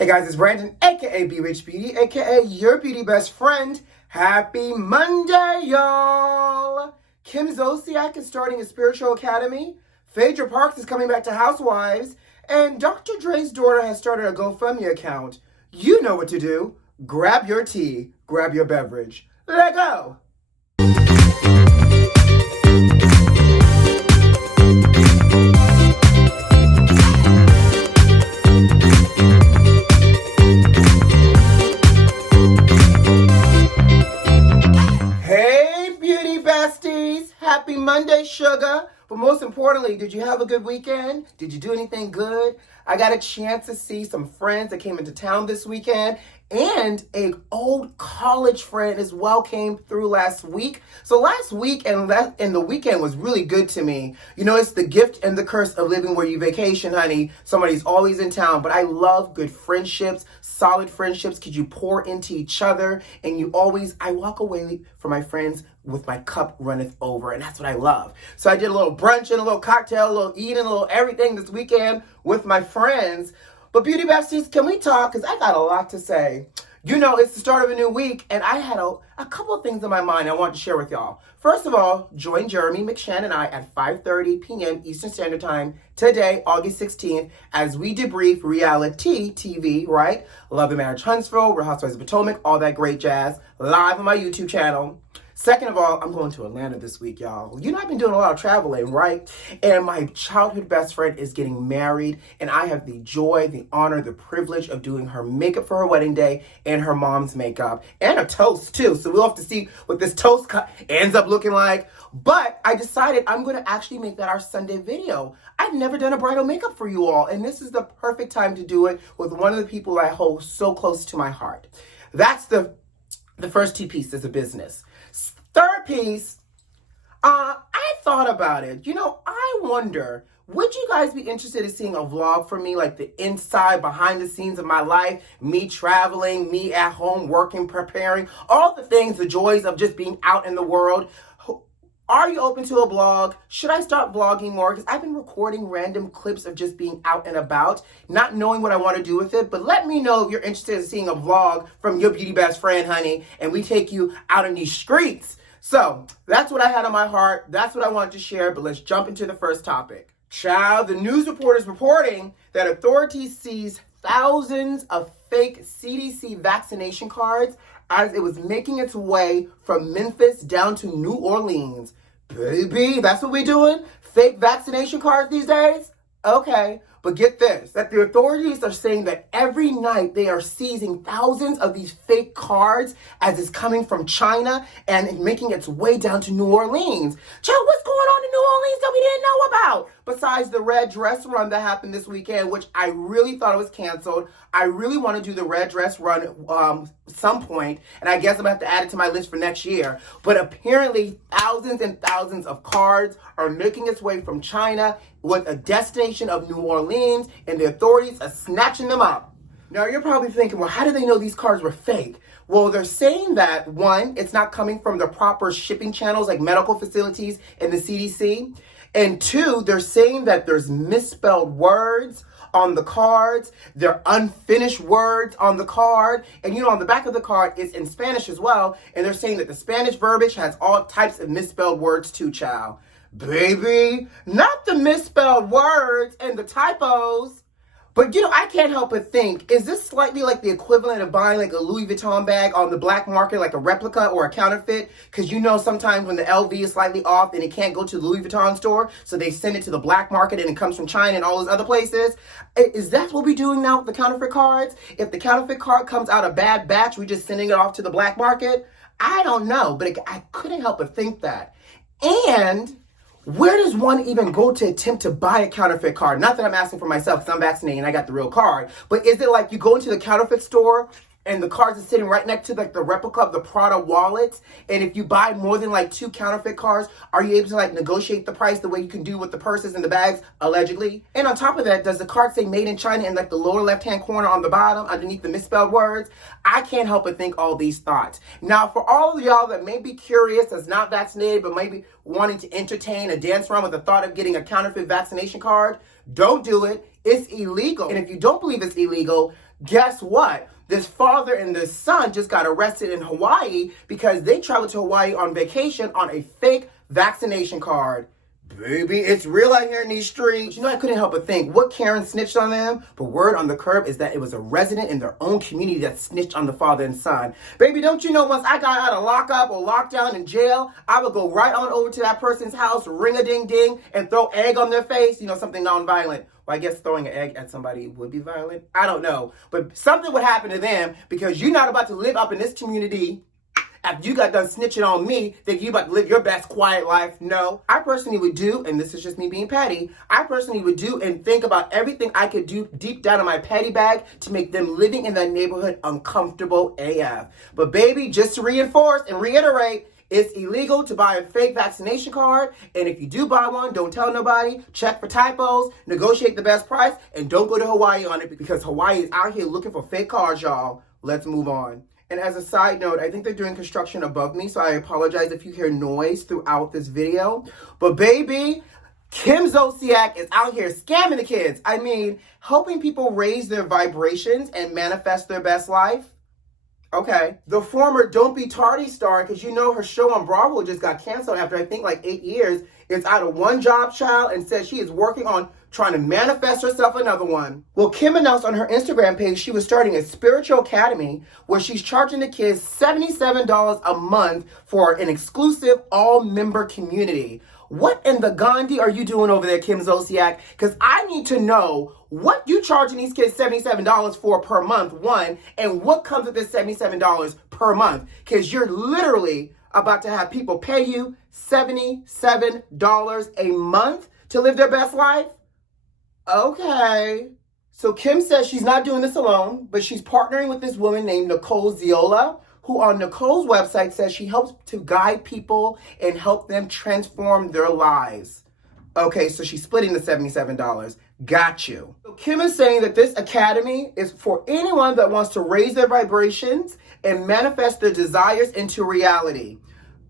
Hey guys, it's Brandon, aka B.Rich Beauty, aka your beauty best friend. Happy Monday, y'all! Kim ZOLCIAK is starting a spiritual academy. PHAEDRA Parks is coming back to Housewives. And DR.DRE'S daughter has started a GoFund Me account. You know what to do. Grab your tea, grab your beverage. Let go! Hey, beauty besties! Happy Monday, sugar! But most importantly, did you have a good weekend? Did you do anything good? I got a chance to see some friends that came into town this weekend, and an old college friend as well came through last week. So last week and the weekend was really good to me. You know, it's the gift and the curse of living where you vacation, honey. Somebody's always in town, but I love good friendships, solid friendships, because you pour into each other, and I walk away from my friends with my cup runneth over, and that's what I love. So I did a little brunch and a little cocktail, a little eating, a little everything this weekend with my friends. But beauty besties, can we talk? Because I got a lot to say. You know, it's the start of a new week, and I had a couple of things in my mind I want to share with y'all. First of all, join Jeremy McShann and I at 5:30 p.m. Eastern Standard Time today, August 16th, as we debrief reality TV, right? Love and Marriage Huntsville, Real Housewives of Potomac, all that great jazz, live on my YouTube channel. Second of all, I'm going to Atlanta this week, y'all. You know, I've been doing a lot of traveling, right? And my childhood best friend is getting married, and I have the joy, the honor, the privilege of doing her makeup for her wedding day and her mom's makeup, and a toast, too. So we'll have to see what this toast ends up looking like. But I decided I'm going to actually make that our Sunday video. I've never done a bridal makeup for you all, and this is the perfect time to do it with one of the people I hold so close to my heart. That's the first two pieces of business. Third piece, I thought about it. You know, I wonder, would you guys be interested in seeing a vlog for me, like the inside, behind the scenes of my life, me traveling, me at home, working, preparing, all the things, the joys of just being out in the world? Are you open to a vlog? Should I start vlogging more? Because I've been recording random clips of just being out and about, not knowing what I want to do with it. But let me know if you're interested in seeing a vlog from your beauty best friend, honey, and we take you out in these streets. So that's what I had on my heart. That's what I wanted to share. But let's jump into the first topic. Child, the news report is reporting that authorities seized thousands of fake CDC vaccination cards as it was making its way from Memphis down to New Orleans. Baby, that's what we doing? Fake vaccination cards these days? Okay, but get this, that the authorities are saying that every night they are seizing thousands of these fake cards as it's coming from China and making its way down to New Orleans. Child, what's going on in New Orleans that we didn't know about? Besides the red dress run that happened this weekend, which I really thought it was canceled. I really want to do the red dress run some point, and I guess I'm going to have to add it to my list for next year. But apparently, thousands and thousands of cards are making its way from China with a destination of New Orleans, and the authorities are snatching them up. Now, you're probably thinking, well, how do they know these cards were fake? Well, they're saying that, one, it's not coming from the proper shipping channels like medical facilities and the CDC. And two, they're saying that there's misspelled words on the cards. There are unfinished words on the card. And you know, on the back of the card is in Spanish as well. And they're saying that the Spanish verbiage has all types of misspelled words too, child. Baby, not the misspelled words and the typos. But, you know, I can't help but think, is this slightly like the equivalent of buying like a Louis Vuitton bag on the black market, like a replica or a counterfeit? Because you know sometimes when the LV is slightly off and it can't go to the Louis Vuitton store, so they send it to the black market and it comes from China and all those other places. Is that what we're doing now with the counterfeit cards? If the counterfeit card comes out a bad batch, we're just sending it off to the black market? I don't know, but I couldn't help but think that. And where does one even go to attempt to buy a counterfeit card? Not that I'm asking for myself because I'm vaccinated and I got the real card. But is it like you go into the counterfeit store and the cards are sitting right next to like the replica of the Prada wallets? And if you buy more than like 2 counterfeit cards, are you able to like negotiate the price the way you can do with the purses and the bags, allegedly? And on top of that, does the card say made in China in like the lower left-hand corner on the bottom underneath the misspelled words? I can't help but think all these thoughts. Now, for all of y'all that may be curious, that's not vaccinated, but maybe wanting to entertain a dance around with the thought of getting a counterfeit vaccination card, don't do it. It's illegal. And if you don't believe it's illegal, Guess what? This father and this son just got arrested in Hawaii because they traveled to Hawaii on vacation on a fake vaccination card. Baby, it's real out here in these streets. You know, I couldn't help but think, what Karen snitched on them? But word on the curb is that it was a resident in their own community that snitched on the father and son. Baby, don't you know once I got out of lockup or lockdown in jail, I would go right on over to that person's house, ring-a-ding-ding, and throw egg on their face, you know, something non-violent. Well, I guess throwing an egg at somebody would be violent. I don't know. But something would happen to them because you're not about to live up in this community after you got done snitching on me, think you about to live your best quiet life. No. I personally would do, and this is just me being petty, I personally would do and think about everything I could do deep down in my petty bag to make them living in that neighborhood uncomfortable AF. But baby, just to reinforce and reiterate, it's illegal to buy a fake vaccination card, and if you do buy one, don't tell nobody, check for typos, negotiate the best price, and don't go to Hawaii on it because Hawaii is out here looking for fake cards, y'all. Let's move on. And as a side note, I think they're doing construction above me, so I apologize if you hear noise throughout this video. But baby, Kim Zolciak is out here scamming the kids. I mean, helping people raise their vibrations and manifest their best life. Okay. The former Don't Be Tardy star, because you know her show on Bravo just got canceled after I think like 8 years, is out of one job, child, and says she is working on trying to manifest herself another one. Well, Kim announced on her Instagram page she was starting a spiritual academy where she's charging the kids $77 a month for an exclusive all-member community. What in the Gandhi are you doing over there, Kim Zolciak? Because I need to know what you charging these kids $77 for per month, one, and what comes with this $77 per month. Because you're literally about to have people pay you $77 a month to live their best life? Okay. So Kim says she's not doing this alone, but she's partnering with this woman named Nicole Ziola, who on Nicole's website says she helps to guide people and help them transform their lives. Okay, so she's splitting the $77. Got you. So Kim is saying that this academy is for anyone that wants to raise their vibrations and manifest their desires into reality.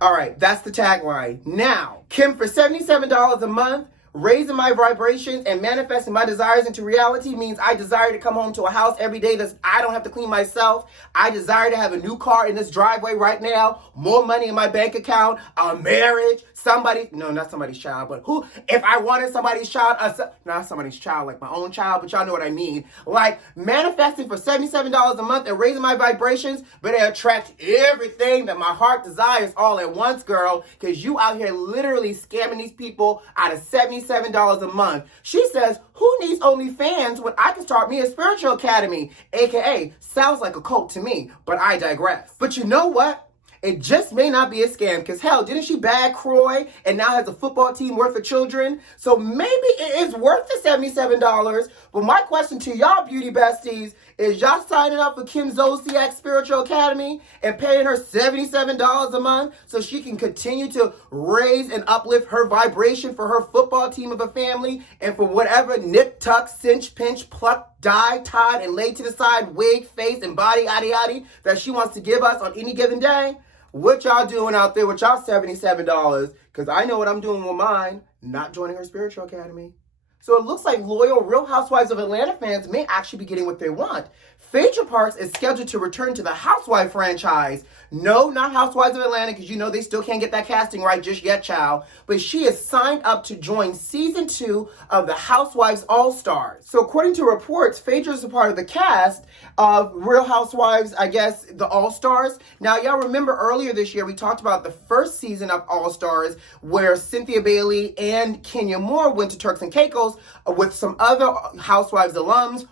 All right, that's the tagline. Now, Kim, for $77 a month, raising my vibrations and manifesting my desires into reality means I desire to come home to a house every day that I don't have to clean myself. I desire to have a new car in this driveway right now, more money in my bank account, a marriage, not somebody's child, but who, if I wanted somebody's child, not somebody's child, like my own child, but y'all know what I mean. Like manifesting for $77 a month and raising my vibrations, but it attracts everything that my heart desires all at once, girl, because you out here literally scamming these people out of $77 a month. She says, who needs OnlyFans when I can start me a spiritual academy? AKA, sounds like a cult to me, but I digress. But you know what? It just may not be a scam, because hell, didn't she bag RHOA and now has a football team worth of children? So maybe it is worth the $77. But my question to y'all beauty besties is, y'all signing up for Kim Zolciak Spiritual Academy and paying her $77 a month so she can continue to raise and uplift her vibration for her football team of a family and for whatever nip, tuck, cinch, pinch, pluck, dye, tied, and laid to the side wig, face, and body, yaddy, yaddy, that she wants to give us on any given day? What y'all doing out there with y'all $77? Because I know what I'm doing with mine, not joining her spiritual academy. So it looks like loyal Real Housewives of Atlanta fans may actually be getting what they want. PHAEDRA Parks is scheduled to return to the Housewife franchise. No, not Housewives of Atlanta, because you know they still can't get that casting right just yet, child. But she is signed up to join season 2 of the Housewives All-Stars. So according to reports, PHAEDRA is a part of the cast of Real Housewives, I guess, the All-Stars. Now, y'all remember earlier this year, we talked about the first season of All-Stars where Cynthia Bailey and Kenya Moore went to Turks and Caicos with some other Housewives alums,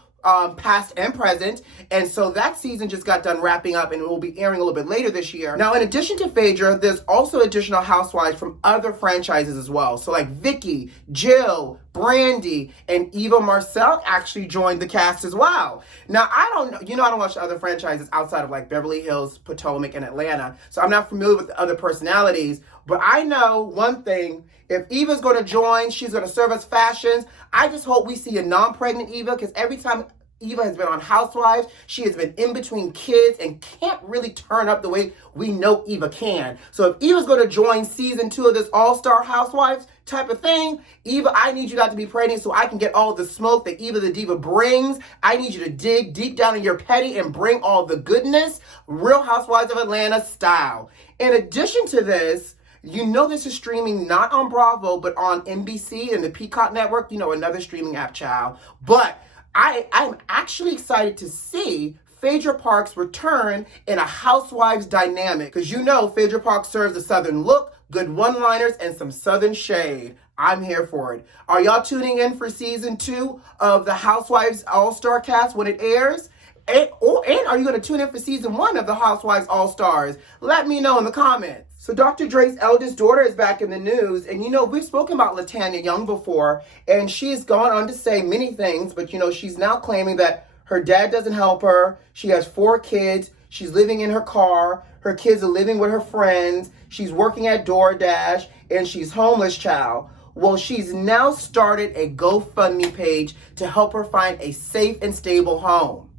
past and present, and so that season just got done wrapping up and it will be airing a little bit later this year. Now, in addition to PHAEDRA, there's also additional housewives from other franchises as well. So like Vicky, Jill, Brandy, and Eva Marcel actually joined the cast as well. Now, I don't know, I don't watch other franchises outside of like Beverly Hills, Potomac, and Atlanta, so I'm not familiar with the other personalities, but I know one thing: if Eva's going to join, she's going to serve us fashions. I just hope we see a non-pregnant Eva, because every time Eva has been on Housewives. She has been in between kids and can't really turn up the way we know Eva can. So if Eva's going to join season 2 of this All-Star Housewives type of thing, Eva, I need you not to be pregnant so I can get all the smoke that Eva the Diva brings. I need you to dig deep down in your petty and bring all the goodness, Real Housewives of Atlanta style. In addition to this, you know this is streaming not on Bravo, but on NBC and the Peacock Network, you know, another streaming app, child. But I'm actually excited to see PHAEDRA Parks return in a Housewives dynamic. Because you know PHAEDRA Parks serves a Southern look, good one-liners, and some Southern shade. I'm here for it. Are y'all tuning in for season 2 of the Housewives All-Star cast when it airs? And are you going to tune in for season 1 of the Housewives All-Stars? Let me know in the comments. So Dr. Dre's eldest daughter is back in the news, and you know, we've spoken about LaTanya Young before, and she's gone on to say many things, but you know, she's now claiming that her dad doesn't help her. She has 4 kids. She's living in her car. Her kids are living with her friends. She's working at DoorDash, and she's homeless, child. Well, she's now started a GoFundMe page to help her find a safe and stable home.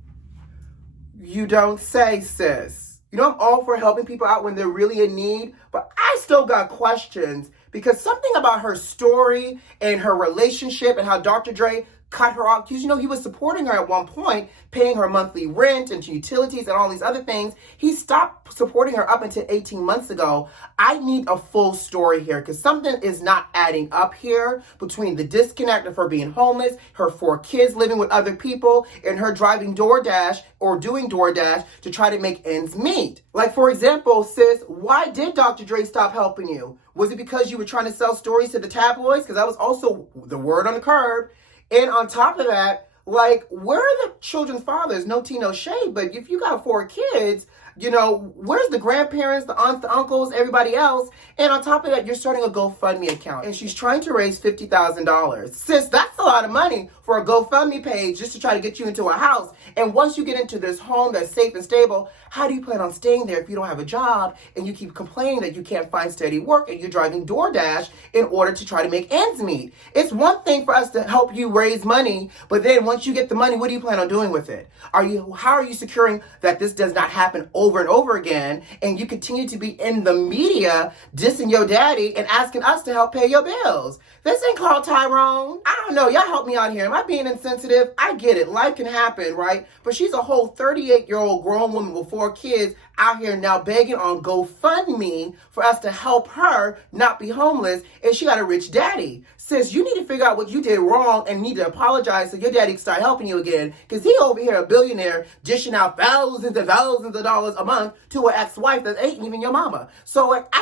You don't say, sis. You know, I'm all for helping people out when they're really in need, but I still got questions because something about her story and her relationship and how Dr. Dre cut her off, because you know he was supporting her at one point, paying her monthly rent and utilities and all these other things. He stopped supporting her up until 18 months ago. I need a full story here because something is not adding up here between the disconnect of her being homeless, her 4 kids living with other people, and her driving DoorDash or doing DoorDash to try to make ends meet. Like, for example, sis, why did Dr. Dre stop helping you? Was it because you were trying to sell stories to the tabloids? Because that was also the word on the curb. And on top of that, like, where are the children's fathers? No tea, no shade, but if you got 4 kids, you know, where's the grandparents, the aunts, the uncles, everybody else? And on top of that, you're starting a GoFundMe account. And she's trying to raise $50,000. Sis, that's a lot of money for a GoFundMe page just to try to get you into a house. And once you get into this home that's safe and stable, how do you plan on staying there if you don't have a job and you keep complaining that you can't find steady work and you're driving DoorDash in order to try to make ends meet? It's one thing for us to help you raise money, but then once you get the money, what do you plan on doing with it? How are you securing that this does not happen over and over again and you continue to be in the media dissing your daddy and asking us to help pay your bills? This ain't called Tyrone. I don't know. Y'all help me out here. Am I being insensitive? I get it. Life can happen, right? But she's a whole 38-year-old grown woman with 4 kids out here now begging on GoFundMe for us to help her not be homeless, and she got a rich daddy. Sis, you need to figure out what you did wrong and need to apologize so your daddy can start helping you again, because he over here a billionaire dishing out thousands and thousands of dollars a month to an ex-wife that ain't even your mama. So like,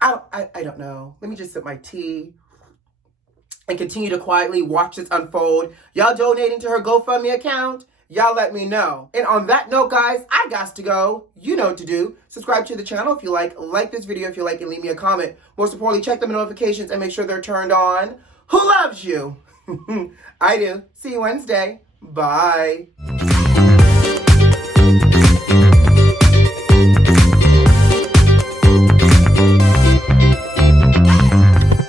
I don't know. Let me just sip my tea and continue to quietly watch this unfold. Y'all donating to her GoFundMe account? Y'all let me know. And on that note, guys, I got to go. You know what to do. Subscribe to the channel if you like this video if you like, and leave me a comment. Most importantly, check the notifications and make sure they're turned on. Who loves you? I do. See you Wednesday. Bye.